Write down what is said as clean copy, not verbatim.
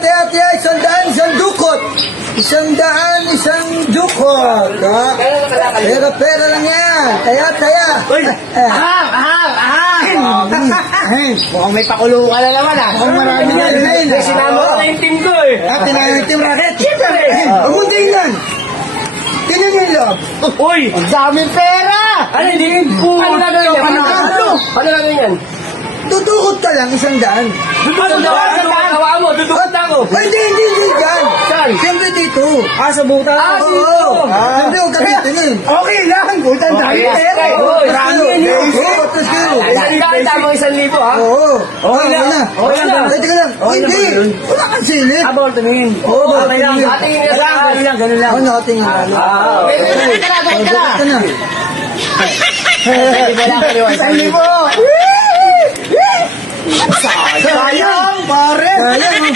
Tiya, 100, isang dukot. 100, isang dukot. Ha? Pera lang yan. Taya. Uy! Mukhang may pakulo ka na naman ah. Mukhang marami na yun. Sinama ko na yung team ko eh. Tinanong yung team racket. Siyempre! Huwag mo lang. Tingnan niyo yung loob. Uy! Ang daming pera! Ano hindi? Ano gagawin yan? Ano gagawin yan? Dudukot ka lang, 100. Ano gawa mo? Dudukot na ako. Ay, hindi dyan. Saan? Siyempre dito. Sa buta. Oo. Siyempre, huwag ka dito. Okay lang, butan tayo. Marami yan yun. Oo, tapos kayo. Tama 1,000 ha? Oo. Okay lang. Okay lang. Pwede ka lang. Hindi. Wala kang silip. Abol, tumingin. Oo, Okay lang. Atingin niya sa Ganun lang. Ako nakatingin na. Tara. Ka na. Isang libo. Sayang, pare. Sayang.